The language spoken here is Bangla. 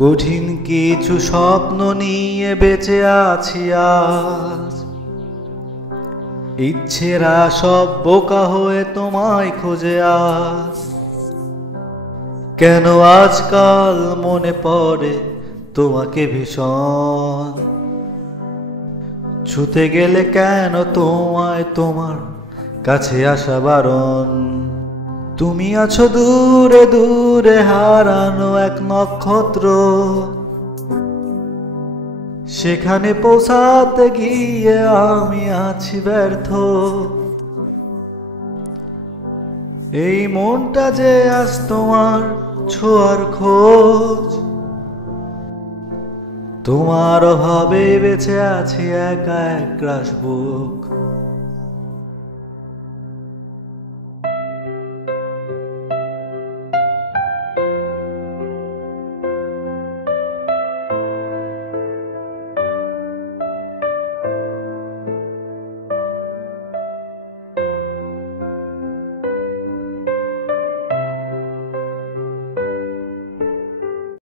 কঠিন কিছু স্বপ্ন নিয়ে বেঁচে আছি আজ, ইচ্ছেরা সব বোকা হয়ে তোমায় খোঁজে আজ। কেন আজকাল মনে পড়ে তোমাকে ভীষণ, ছুতে গেলে কেন তোমায় তোমার কাছে আসা বারণ। তুমি আছো দূরে দূরে হারানো এক নক্ষত্র, সেখানে পৌঁছাতে গিয়ে আমি আছি ব্যর্থ। এই মনটা যে আজ তোমার ছোঁয়ার খোঁজ, তোমার অভাবে বেঁচে আছি একা এক গ্রাস বুক।